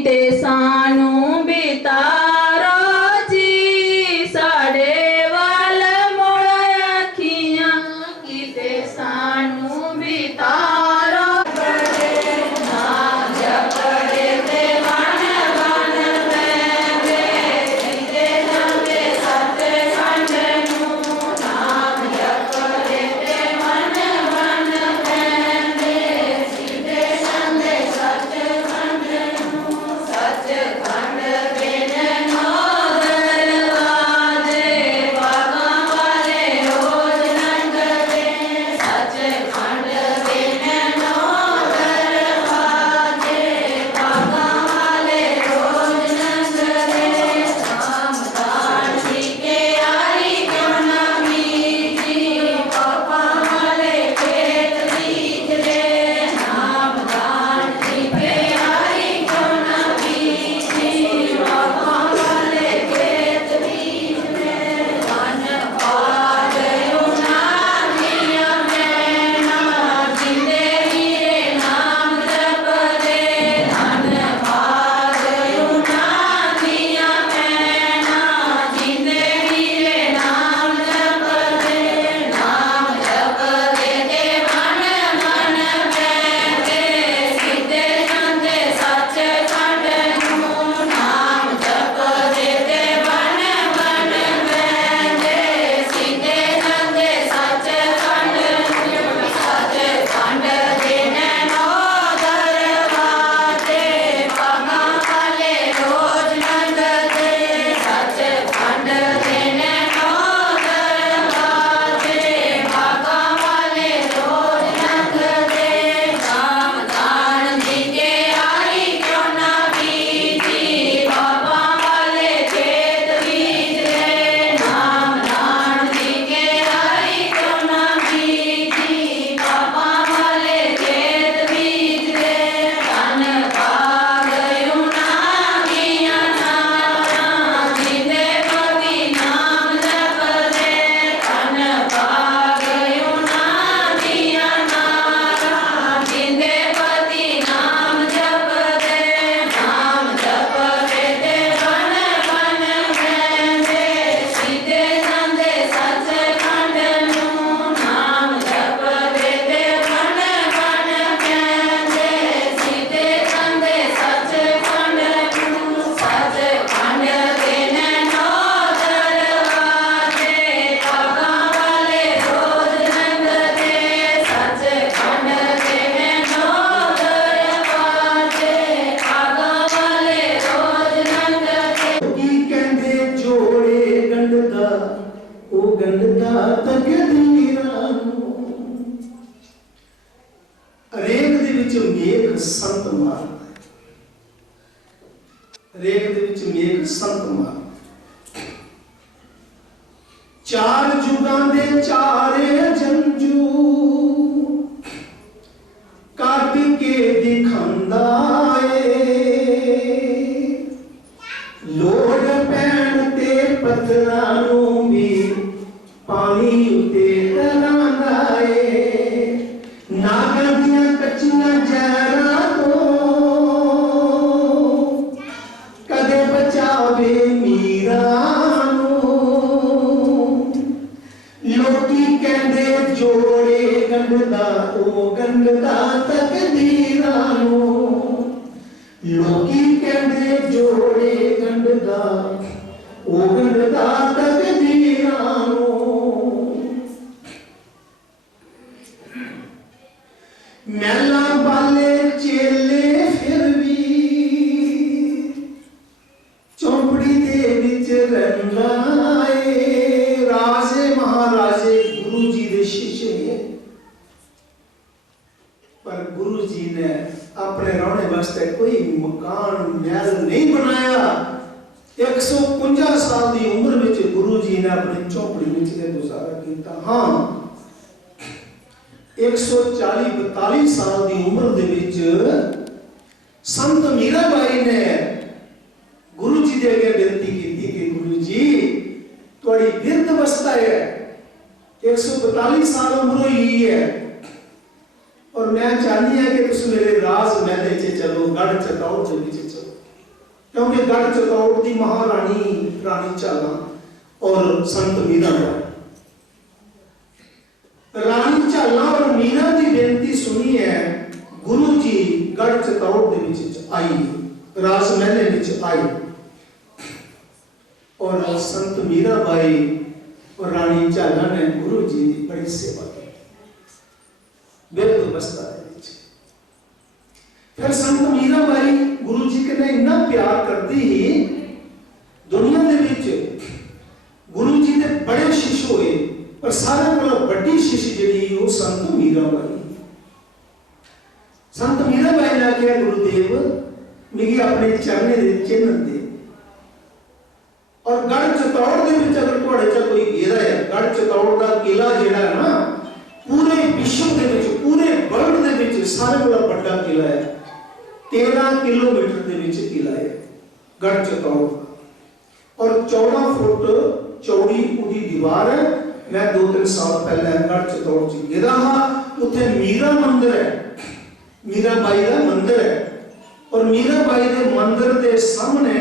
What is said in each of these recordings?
किते सानू बितारो जी साडे वाल मोड़ अखियां किते सानू बितारो चार जुगां दे चारे जंजू काट के दिखांदा ए लोड़ पैण ते पत्थरां नूं भी पानी उत्ते तरांदा ए नागां दियां कच्चियां जहरां तो कदे बचावे मीरा जोड़े गंढदा ओ गंढदा तकदीरां नूं लोकी कहंदे जोड़े गंढदा ओ गंढदा तकदीरां नूं मैला बाले चेले फिर भी चौंपड़ी दे विच रंगा राजे महाराजे गुरु जी दे शिष्य है पर गुरु जी ने अपने रहने वास्ते कोई मकान महल नहीं बनाया 150 साल की उम्र में गुरु जी ने अपनी चौपड़ी में गुजारा किया। हाँ 140-42 साल की उम्र दे विच संत मीराबाई ने गुरु जी दे अगे बेनती की कि गुरु जी थोड़ी बिरध अवस्था है 142 साल उम्र हुई है और मैं चाहती है कि तुम मेरे राज महल च चलो गढ़ चटाओ चलो चलो क्योंकि गढ़ चतौड़ की महारानी रानी झाला और संत मीराबाई, रानी झाला और मीरा की बेनती सुनी है, गुरु जी गढ़ चतौड़ दे विच आई, रास महले विच आई और संत मीराबाई और रानी झाला ने गुरु जी की बड़ी सेवा की बेदुबस्ता है। फिर संत मीराबाई गुरु जी के इन्ना प्यार करती ही दुनिया दे विच गुरु जी के बड़े शिष्य हुए, पर सारे को बड़ी शिष्य जी वो संत मीराबाई। संत मीराबाई ने आख्या गुरुदेव मिगी अपने चरणे दे चिन्ह दे, और गढ़ चतौड़ दे विच अगर तुहाडे च कोई घेरा है, गढ़ चतौड़ दा किला जिहड़ा है ना पूरे विश्व दे विच पूरे वर्ल्ड दे विच सारे कोला बड़ा किला है, 13 किलोमीटर दे विच किला है गढ़ चतौड़, और 14 फुट चौड़ी उदी दीवार है। मैं 2-3 साल पहले गढ़ चतौड़ च गया हां, उत्थे मीरा मंदिर है, मीराबाई का मंदिर है, और मीराबाई के मंदिर के सामने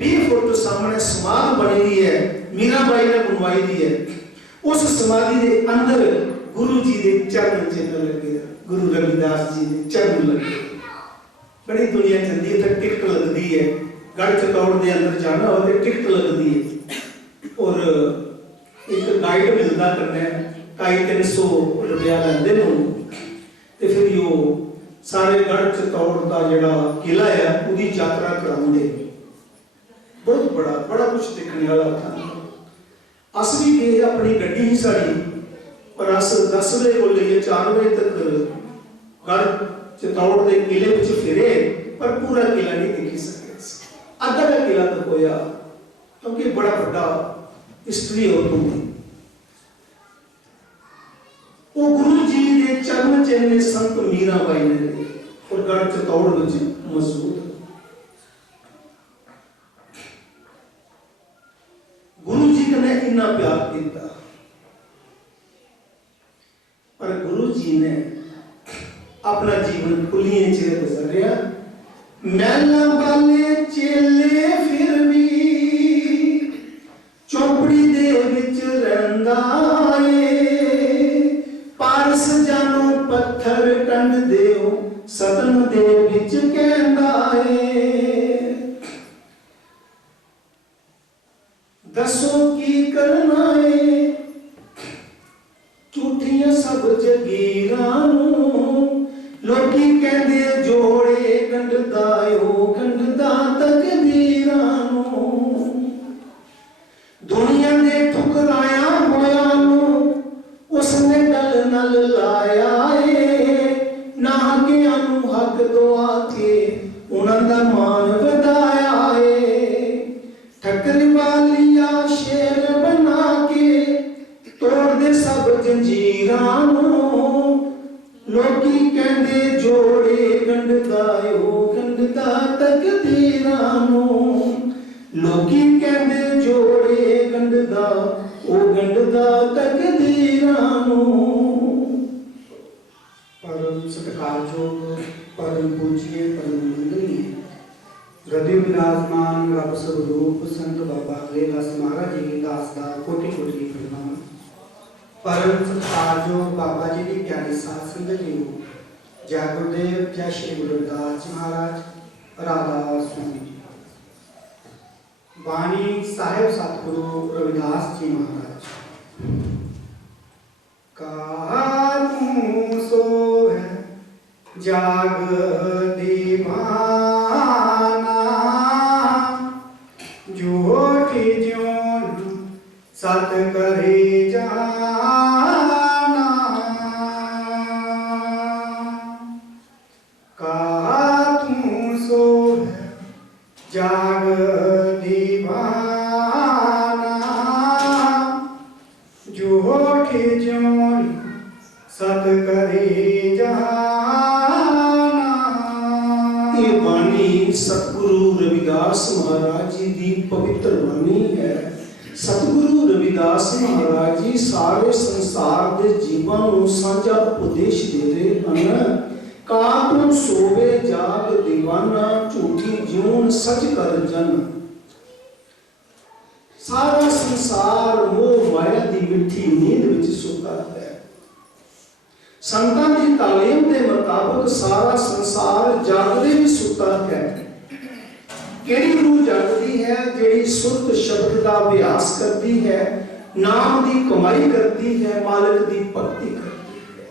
20 फुट सामने समाधि बनी हुई है, मीराबाई ने बनवाई दी है। उस समाधि के अंदर गुरु जी के चरण चिन्ह लगे, गुरु रविदास जी के चरण लगे। बड़ी दुनिया चलती है, टिकट लगती है, गढ़ चतौड़ के अंदर जाना हो तो टिकट लगती है, और एक गाइड मिलता करना 250-300 रुपया लेंदे ने, तो फिर यो सारे गढ़ चतौड़ का जिहड़ा किला है उसकी यात्रा कराउंदे। बहुत बड़ा बड़ा कुछ देखने वाला था। अस भी गए, अपनी गड्डी ही साड़ी, पर अस 10 बजे को लेके 4 बजे तक गढ़ चतौड़ के किले में फिरे, पर पूरा किला नहीं देख सके, अद्धा का किला तक होया, क्योंकि बड़ा बड़ा हिस्ट्री हो तुम। वो गुरु जी के चरण चिन्ह संत मीराबाई ने और गढ़ चतौड़ में मौजूद। गुरु जी ने इतना प्यार किया, पर गुरु जी ने अपना जीवन कुलिए च गुजारिया। मैला वाले चेले फिर भी चौपड़ी दे विच रहिंदा ए, पारस जानो पत्थर कंड देओ सदन दे विच कहंदा ए। दसो की करना है झूठियां सब जगीरां नूं, लोकी कहंदे जोड़े गंढदा ओ गंढदा तकदीरां नूं। दुनिया दे ठुकराया होया नूं उसने गल नल लाया ए, ना हकियां नूं हक दुआ के उन्हां दा मान वधाया ए। ठक्कर वालिया शेर बना के तोड़ दे सब जंजीरां नूं, लोकी कहंदे जोड़े गंढदा ओ गंढदा तकदीरां नूं। लोकी कहंदे जोड़े गंढदा ओ गंढदा तकदीरां नूं। परम सत्कारयोग परम पूज्य परम वंदनीय हृदय विराजमान रब स्वरूप संत बाबा हरेदास महाराज जी के दास दा कोटि कोटि प्रणाम। परम सत्कारयोग बाबा जी की प्यारी साध संगत जी, जय गुरुदेव, जय श्री गुरु रविदास जी महाराज, राधा स्वामी जी। बाणी साहेब सतगुरु रविदास जी महाराज। कहा तू सोए जाग दीवाना, जोठी ज्यों सत करे जाना। कहा तू सोए जाग दीवाना, जोठी ज्यों सत करे जाना। ये बाणी सतगुरु रविदास महाराज जी की पवित्र बाणी है। सतगुरु रविदास महाराज जी सारे संसार के जीवां नूं सांझा उपदेश दे रहे हैं। कातों सोवे जाग दीवाना, झूठी ज्यून सच कर जन। सारा संसार मोह माया दी मिठी नींद विच सुता है। संतां दी तालीम के मुताबिक सारा संसार जागदे भी सुता है। केड़ी रूह जागदी है? जेड़ी सुरत शब्द का अभ्यास करती है, नाम की कमाई करती है, मालिक की भक्ति करती है।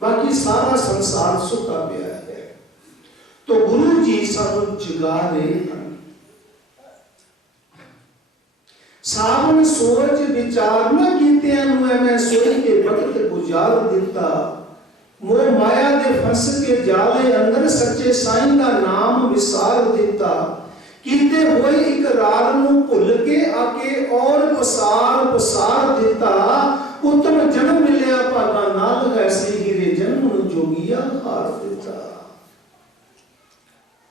बाकी सारा संसार सुता पिया है। तो गुरु जी सानू जगा रहे हैं। सावन सोच विचार न कीतियां नूं मैं सोई के वक्त गुजार दिता। मोह माया दे फंस के जाले अंदर सच्चे साईं का नाम विसार दिता। कीते होए इकरार नूं भुल के आके और पसार पसार दिता। उत्तम जन्म मिलिया भागा नाल ऐसे हीरे जन्म नूं जोगिया हार दिता।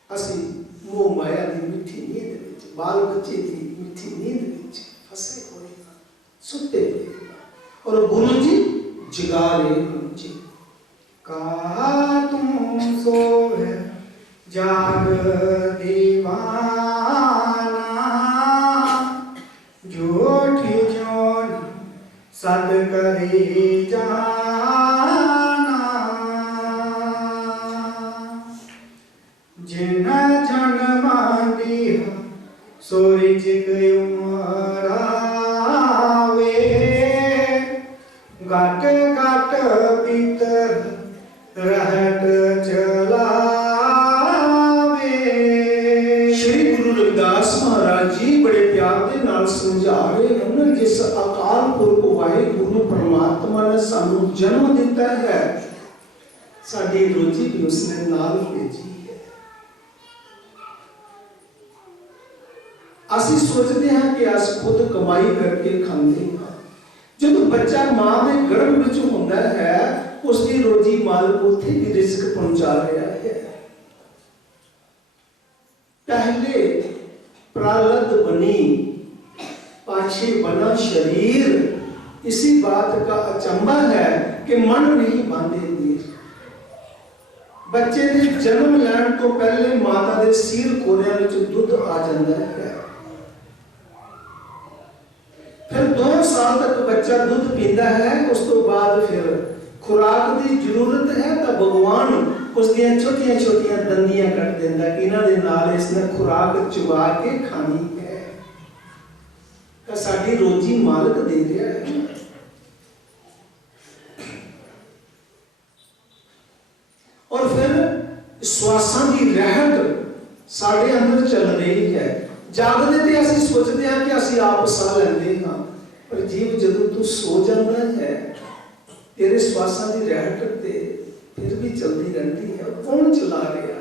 असी मोह माया दी मिठी नींद विच, बाल बच्चे दी मिठी नींद विच फसे हुए हैं, सुते हुए हैं, और गुरु जी जगा रहे हैं जी। कहा तुम सोए जाग दीवाना, झूठी जोन सद करी जाना। जिन जन्मा दिया सूरज की उमर आवे, घट घट भीतर रहत चलावे। श्री गुरु रविदास महाराज जी बड़े प्यार के नाल समझा रहे हैं, जिस अकाल पुरख वाहिगुरु परमात्मा ने सानू जन्म दिता है, साडी रोजी भी उसने नाल भेजी है। असी सोचते हैं कि अस खुद कमाई करके खाते हैं। जब बच्चा मां के गर्भ विच होंदा है, उसकी रोजी मालिक उत्थे भी रिस्क पहुंचा रहा है। पहले प्रारब्ध बनी, पाछे बना शरीर। इसी बात का अचंभा है कि मन नहीं बांधे तीर। बच्चे के जन्म लैण तो पहले माता के सीर कोरिया विच दुध आ जाता है। फिर 2 साल तक बच्चा दूध पीता है, उस तो बाद फिर खुराक की जरूरत है तो भगवान उसदियां छोटियां छोटियां दंदियां कट देता कि इन्हां दे नाल इसने खुराक चुबा के खानी है। तो साडी रोजी मालिक दे रहा है। और फिर श्वासां की रहट साडे अंदर चल रही है। जागदे ते असीं सोचते हैं कि असीं आप साह लैंदे हां, पर जीव जदों तू सो जाता है, तेरे श्वासां की रहट ते फिर भी चलती रहती है। कौन चला रहा?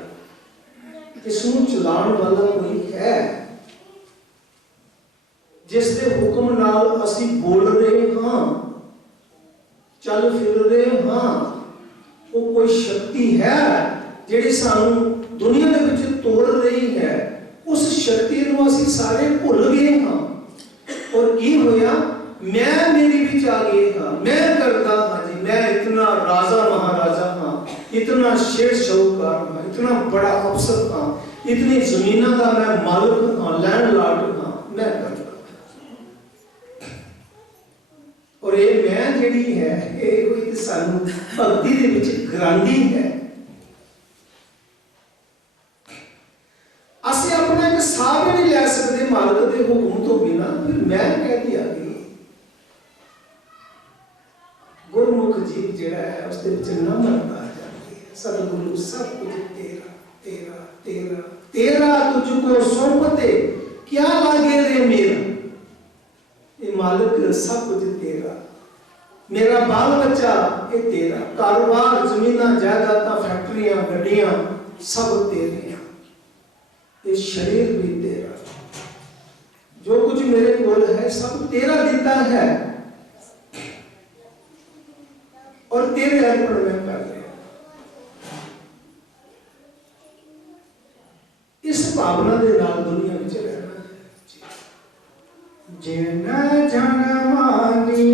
इसनूं चलाउण वाला कोई है। जिस दे हुक्म नाल असीं बोल रहे हां, चल फिर रहे हां, वो कोई शक्ति है जिहड़ी सानूं दुनिया दे विच तोड़ रही है। उस शक्ति नूं असीं सारे भुल गए हां। और की होया? मैं मेरी विच आ गए हां, मैं करदा हां जी, मैं इतना राजा महाराजा हां, इतना शेर शाहूकार हां, इतना बड़ा अफसर हां, इतनी जमीनां दा मैं मालिक हां, लैंडलॉर्ड हां, मैं करदा। और ये मैं जेड़ी है, ये कोई सानू भक्ति दे विच ग्रांधी है। असीं अपना एक साह भी नहीं लै सकते मालिक के हुक्म तो बिना। फिर मैं कह दिया गई। गुरमुख जीव जिहड़ा है उसके विच नम्रता आ जाती है। सतगुरु सब कुछ तेरा तेरा तेरा तेरा, तुझको सौंपते क्या लागे रे मेरा। ये मालिक सब कुछ तेरा, मेरा बाल बच्चा ये तेरा, कारोबार जमीना जायदाद फैक्ट्रियां गड्डियां सब तेरे, ये शरीर भी तेरा, जो कुछ मेरे कोल है सब तेरा दिता है और तेरे अर्पण में कर रहे। इस भावना के नाल दुनिया में रहना है। जिन जन्मानी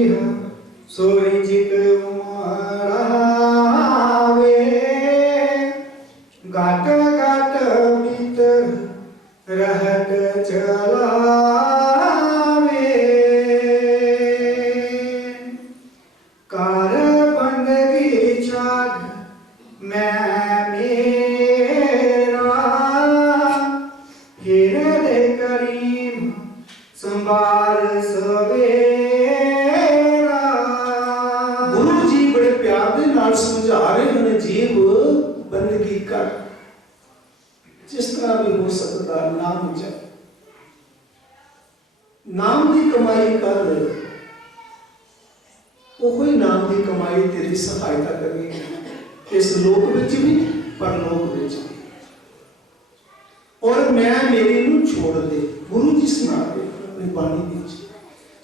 सोई जिक उमर आवे, सदा नाम जप, नाम की कमाई कर, वही नाम की कमाई तेरी सहायता करेगी इस लोक विच भी परलोक विच भी। और मैं मेरी नूं छोड़ दे, गुरु जी सुना रहे अपनी बाणी विच,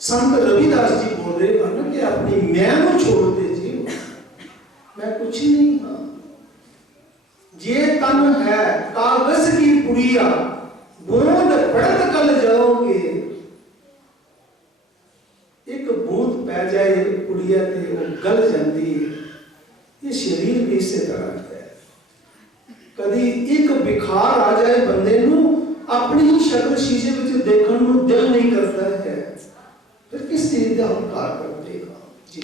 संत रविदास जी बोल रहे हैं कि अपनी मैं नूं छोड़ दे जी, मैं कुछ नहीं हाँ। ये तन है कागज की पुड़िया, बूंद पड़त कल जाओगे, एक बूंद पै जाए पुड़िया ते वो गल जाती है। ये शरीर भी इसे तरह है, कभी एक बुखार आ जाए बंदे नूं, अपनी ही शक्ल शीशे में देखने नूं दिल नहीं करता है, फिर किस चीज का हंकार कर देगा जी।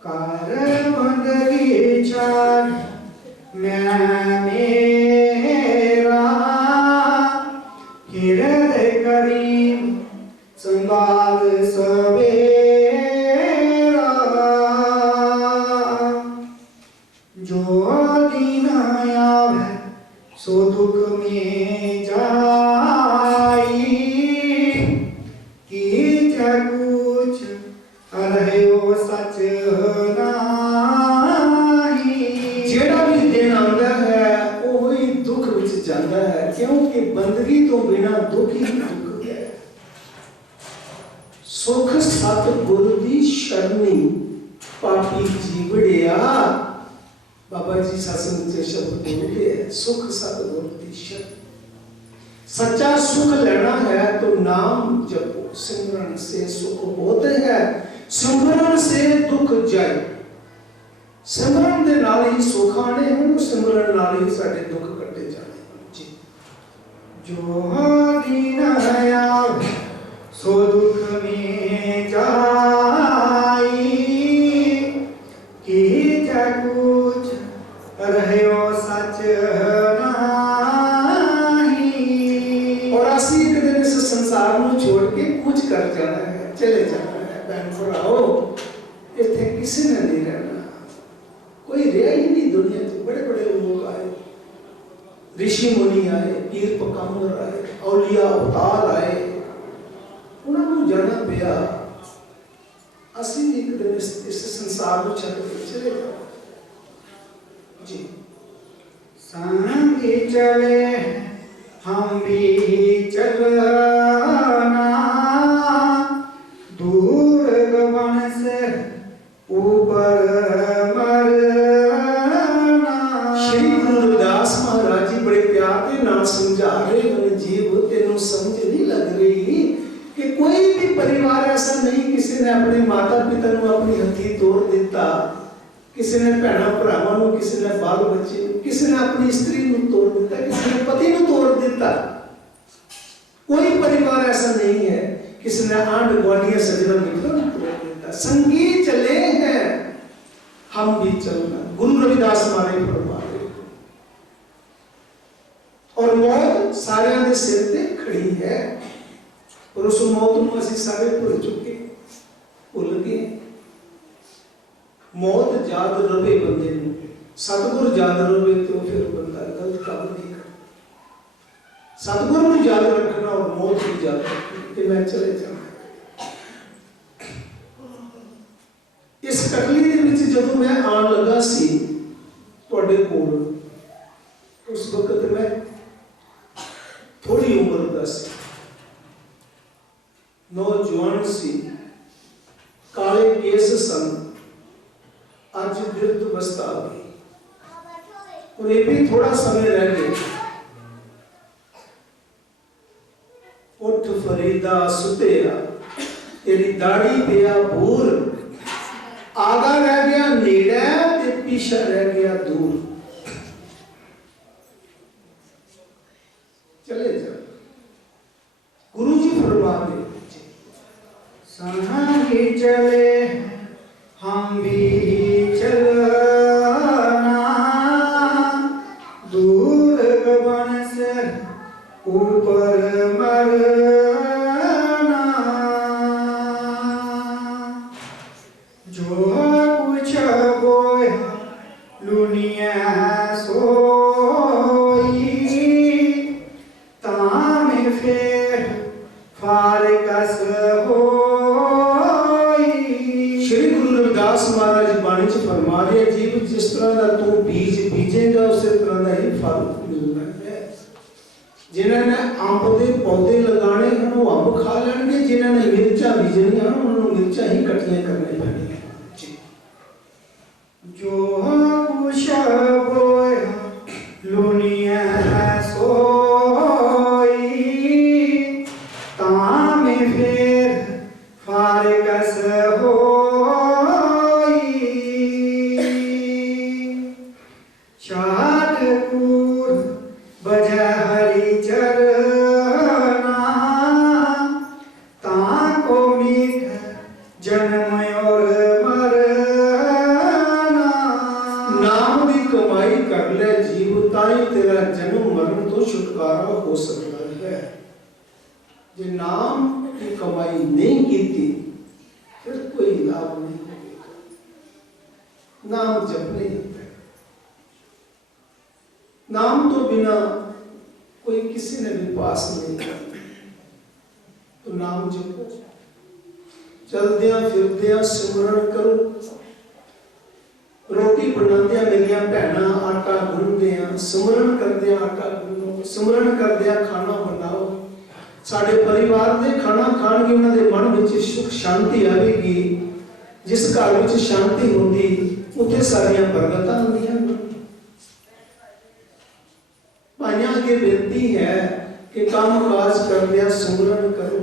कार बंदगी चार मैं मेरा, हृदय करीब संभाल सवेरा, जो दिन आवे सो दुख में जाई, की कुछ अरहयो सच नाही। जेड़ा भी दिन आंदा है वो ही दुख विच जांदा है, क्योंकि बंदगी तो बिना दुख ही दुख है। सुख सत गुर दी शरणी पापी जीवड़िया, बाबा जी सत्संग के शब्द बोलते हैं, सुख सत गुर दी शरणी। सच्चा सुख लेना है तो नाम जपो, सिमरन से सुख होते हैं, सिमरन से दुख जाए। सिमरन दे नाल ही सुख आने हैं, सिमरन नाल ही साडे दुख कटे जाने जी। जो दिन आवे सो दुख में जाई, की कुछ रहो सच नाही। और असी एक दिन इस संसार में छोड़ के कुछ कर जाना है, चले जाना है। बहन भराओ, इतने किसी ने नहीं रहना, कोई रहा ही नहीं दुनिया में। बड़े बड़े लोग आए, ऋषि मुनि आए, पीर पकंबर आए, औलिया अवतार आए, उन्होंने जाना पिया। असी एक दिन इस संसार में छड़ के चले जाओ जी। संग चले हम भी चलना, दूर गगन से ऊपर मरना। श्री गुरु रविदास महाराज जी बड़े प्यार के नाम समझा रहे मन जीव, तेनों समझ नहीं लग रही कि कोई भी परिवार ऐसा नहीं किसी ने अपने माता पिता को अपनी हथी तोड़ दिता, किसी ने भैणा भरावां नूं, किसी ने बाल बच्चे, किसी ने अपनी स्त्री नूं तोड़ दिता, किसी ने पति नूं तोड़ दिता। कोई परिवार ऐसा नहीं है किसी ने आंड गुआढ़िया सज्जनों मित्रों नूं तोड़ दिता। संगी चले हैं हम भी चलना, गुरु रविदास महाराज फरमा रहे। और मौत सारे दे सिर ते खड़ी है, और उस मौत नूं असीं सारे भुल चुके, भुल गए। मौत याद रवे बंदे नूं, सतगुर याद रवे तो फिर बंदा गलत काम नहीं करता। सतगुर नूं याद रखना और मौत नूं याद रखना कि मैं चले जाना। इस कटली दे विच जदों मैं आन लगा सी तुहाडे कोल, उस वक्त मैं थोड़ी उम्र दा सी, नौजवान सी, काले केस सन, आज वृद्ध अवस्था आ गई, और ये भी थोड़ा समय रह गया। उठ फरीदा सुतेया, तेरी दाढ़ी पिया भूर, आगा रह गया नेड़े ते पीछा रह गया दूर। चले जा, गुरु जी फरमा दे, संगी चले हम भी चलना, दूर गगन से ऊपर मरना। जो कुछ बोया लुनिया सोई, रविदास महाराज बाणी च फरमा रहे जीव जिस तरह का तू बीज बीजेगा उस तरह का ही फल मिलना है। जिन्होंने अंब के पौधे लगाने हैं वो अंब खा लेंगे, जिन्होंने मिर्चा बीजनिया उन्होंने मिर्चा ही कटिया करने पैनी। जो कुछ बोया लुनिया सोई तामे फिर फारकस होई। शादपुर बजा हरि चरना ताको मीठ जन्म और मरना। नाम की कमाई कर ले जीव ताई तेरा जन्म मरण तो छुटकारा हो सकता है। जे नाम की कमाई नहीं की थी फिर कोई लाभ नहीं होगा। नाम जपने नाम तो बिना कोई किसी ने भी पास नहीं किया, तो नाम जपो, चलदिया फिरदिया सिमरन करो, रोटी बनादिया मेरिया भैना आटा गुनदिया सिमरन करदिया आटा गुनो, सिमरन करदिया खाना बनाओ। साडे परिवार दे खाना खाण के उन्हां दे मन विच सुख शांति आवेगी। जिस घर विच शांति होंदी उत्थे सारियां बरकतां होंदियां। भाइयों की बेनती है कि काम काज करदिया सिमरन करो,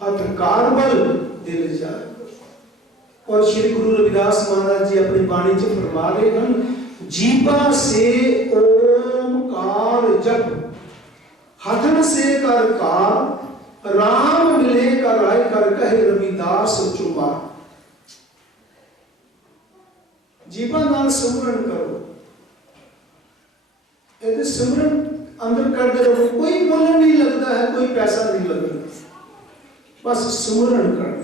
हथ कारबल दिल जाए। और श्री गुरु रविदास महाराज जी अपनी बाणी च फरमा रहे हैं जीवा से ओमकार जप, हथन से कर कार, राम मिले कर राय कर कहे रविदास चुमा। जीवा नाल सिमरन करो, ये सिमरन अंदर करते रहो। कोई मुल नहीं लगता है, कोई पैसा नहीं लगता, बस सिमरन करना।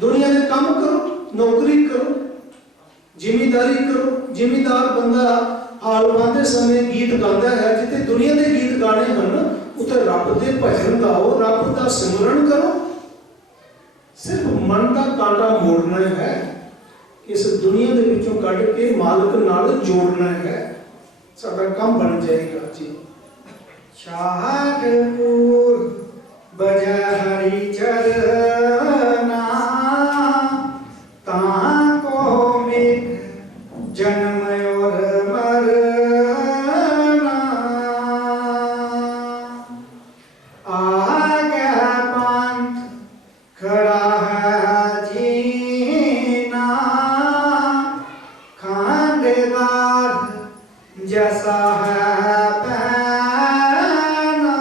दुनिया में काम करो, नौकरी करो, जिम्मेदारी करो। जिम्मेदार बंदा हाल बांधे समय गीत गाता है, जिथे दुनिया के गीत गाने हैं उसे रब के भजन गाओ, रब का सिमरन करो। सिर्फ मन का कांटा मोड़ना है, इस दुनिया के विचों कढ़ के मालिक नाल जोड़ना है, साडा काम बन जाएगा जी। शाहपुर बजा हरि चरना ताको मिट जन्म और मरना। आगे पंथ खड़ा है जीना, खांडेदार जैसा है पहना।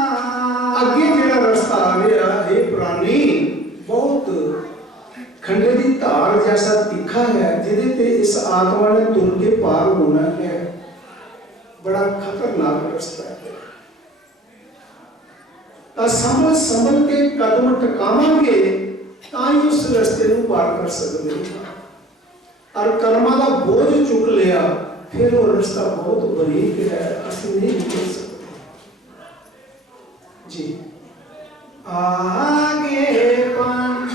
अगे जेड़ा रास्ता आ गया है पुरानी बहुत खंडे की धार जैसा तीखा है, जिदे ते इस आत्मा ने तुर के पार होना है। बड़ा खतरनाक रास्ता है। संभल संभल के कदम टकावांगे ताई उस रास्ते को पार कर सकते हैं। और कर्मा का बोझ चुक लिया फिर वो रास्ता बहुत बरीक है, असली नहीं निकल सकते जी। आगे पंथ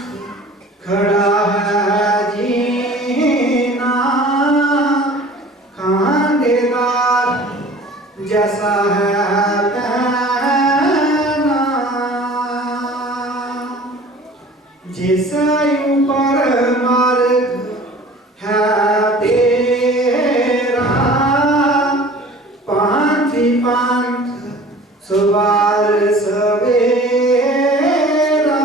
खड़ा है जीना, खांडेदार जैसा है पहना। जिस ऊपर मार्ग है तेरा, पांथी पंथ सुबार सवेरा।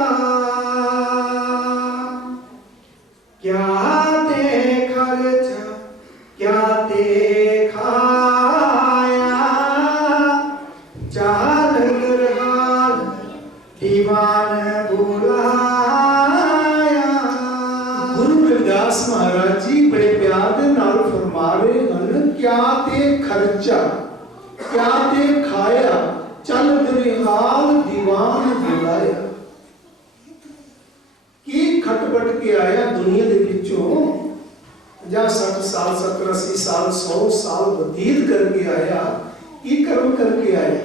क्या ते खर्च क्या ते खाया, चाल ग्रहाल दीवान बुलाया। गुरु रविदास महाराज जी बड़े प्यार दे नाल फरमा रहे हैं क्या ते खर्चा क्या ते खाया, चल दरिहाल दीवान बुलाया। की खटपट के आया दुनिया दे विचों 50-60 साल 70-80 साल 100 साल बतीत करके आया, की कर्म करके आया।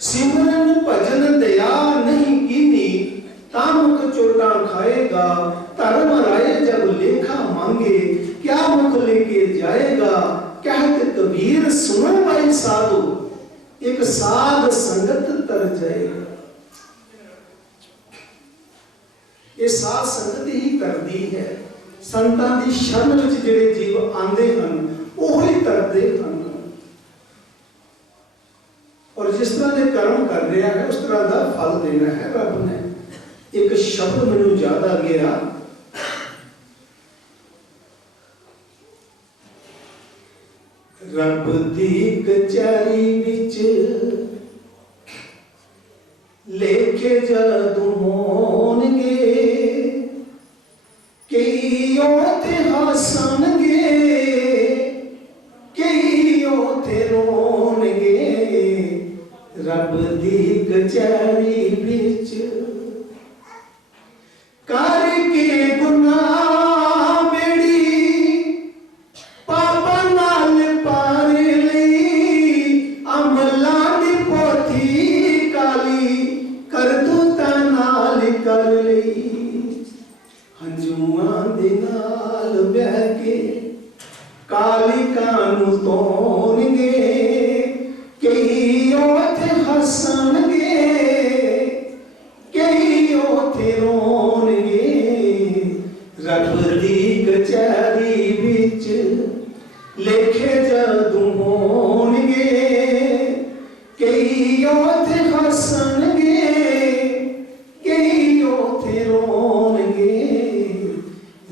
सिमरन भजन दया नहीं कीनी, ताम मुख चोटा खाएगा, धर्म राय जब लेखा मांगे, क्या मुख लेके जाएगा। कहत कबीर सुनो भाई साधु, एक साध संगत तर जाएगा। ये साध संगत ही करदी है। संतां दी शरण विच जिहड़े जीव आंदे हन ओही तरदे हन, और जिस तरह के कर्म कर रहा है उस तरह का फल देना है रब ने। एक शब्द मैनू याद आ गया, रब दी कचहरी विच लेखे जदों होणगे, कई ओथे हसणगे, कई ओथे रोणगे। रब दी कचहरी विच करके गुनाह बेड़ी, पापा नाल पार लई, अमलां दी पोथी काली, करतूतां नाल कर लई। हंझूआं दे नाल बह के कालिकां नूं तोड़नगे, कई ओथे हसणगे, कई ओथे रोणगे। रब दी कचहरी विच लेखे जदों होणगे, कई ओथे हसणगे, कई ओथे रोणगे।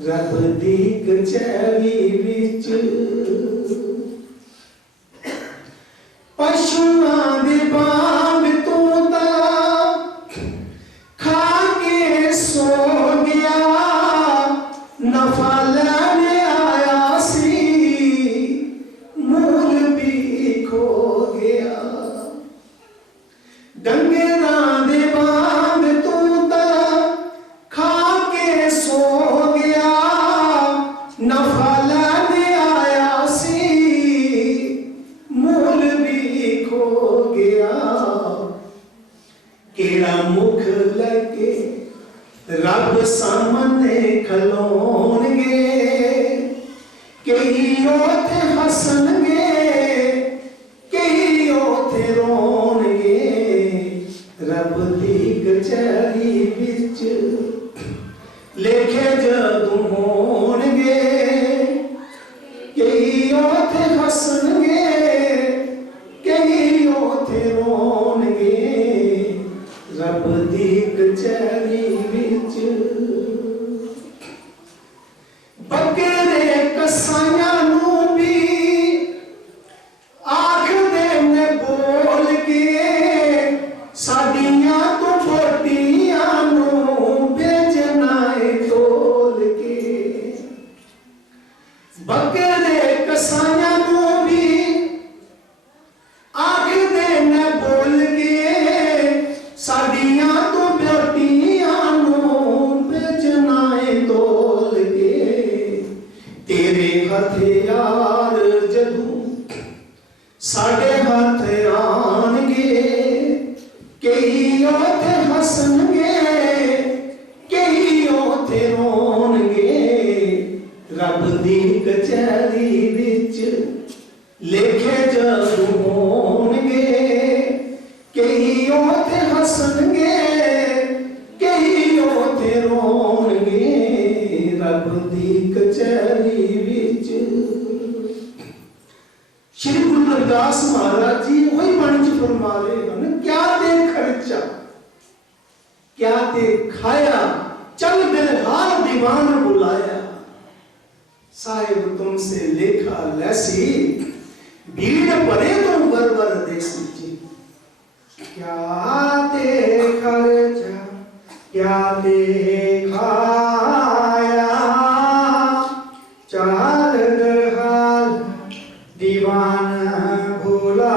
रब दी कचहरी विच पशुआं दे बांग तूं तां खा के सो गया, नफा लैने आया सी, मूल भी खो गया। डंगरां दे बांग तूं तां खा के सो गया, नफा लैने आया सी, मूल भी खो गया। केड़ा मुख लगे रब सामने खलोणगे, कई ओथे हसणगे, कई ओथे रोणगे। रब दी कचहरी विच लेखे जदों होणगे, कई ओथे हसणगे, कई ओथे रोणगे। रब दी कचहरी विच बकरे कसाइयां नूं भी आखदे ने बोल के, साडियां तो बोटियां नूं बेचना है तोल के। बकरे कसाइयां नूं भी आखदे ने बोल के, साडियां तो बोटियां नूं बेचना है तोल के। तेरे हथियार जदों साडे हथ आणगे, कई ओथे हसणगे, कई ओथे रोणगे। रब दी कचहरी विच लेखे जदों होणगे, कई ओथे हसणगे, कई ओथे रोणगे। रब दी कचहरी विच श्री गुरु रविदास महाराज जी वही बाणी च फरमा रहे हैं, क्या दे खर्चा, क्या दे खाया, चल दिलहार दीवान बुलाया। साहिब तुमसे लेखा लैसी, भीड़ परे तो वर देसी जी। क्या दे खर्चा, क्या दे खाया, चाल दरहाल दीवान भुलाया।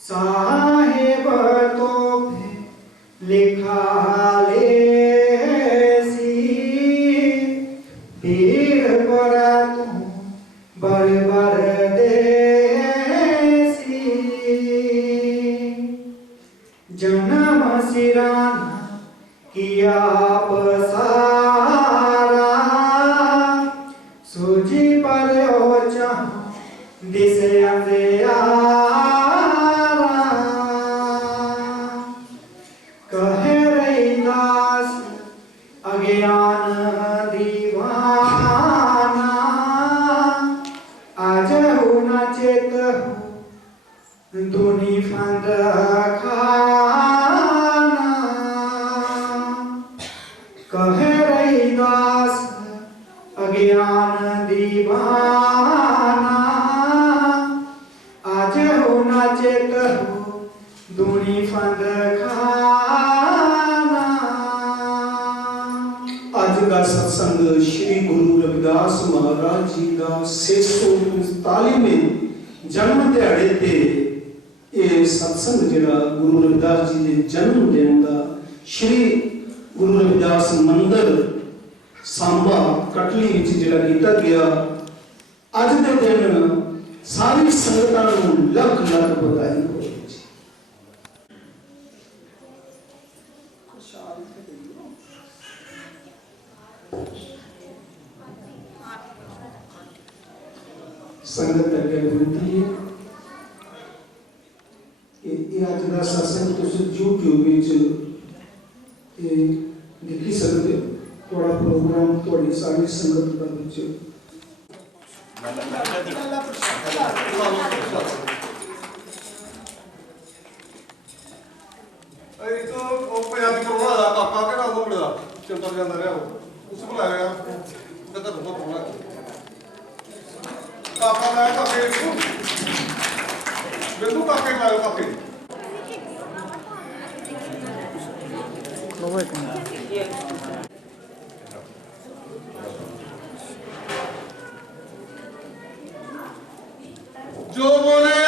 साहिब तो लिखा लेसी, भीड़ पड़ा तू बर देसी। जन्म सिराना किया पसारा सूजी पर ओचा दिसे अंधेरा कहे रहीदास अज्ञान दीवाना आज हो न चेत हो दुनी फंद खाना कहे रहीदास अज्ञान दीवाना आज हो न चेत हो दुनी फंद खाना। ਅੱਜ ਦਾ ਸਤਸੰਗ श्री गुरु रविदास महाराज जी का 645वें जन्म दिहाड़े ते ਇਹ ਸਤਸੰਗ ਜਿਹੜਾ ਗੁਰੂ ਰਵਿਦਾਸ ਜੀ ਦੇ ਜਨਮ ਦਿਨ ਦਾ श्री गुरु रविदास ਮੰਦਰ सांबा कटली ਵਿੱਚ ਜਿਹੜਾ ਕੀਤਾ ਗਿਆ। ਅੱਜ ਦੇ ਦਿਨ ਸਾਰੀ ਸੰਗਤਾਂ ਨੂੰ ਲੱਖ ਲੱਖ ਵਧਾਈ ਹੋਵੇ। संगत अगे विनती है कि आज का सत्संग तुम यूट्यूब देखी सकते हो। थोड़ा प्रोग्राम थोड़ी सारी संगत का काका लाया काफे इसको बिल्कुल काके लाया काफे जो बोले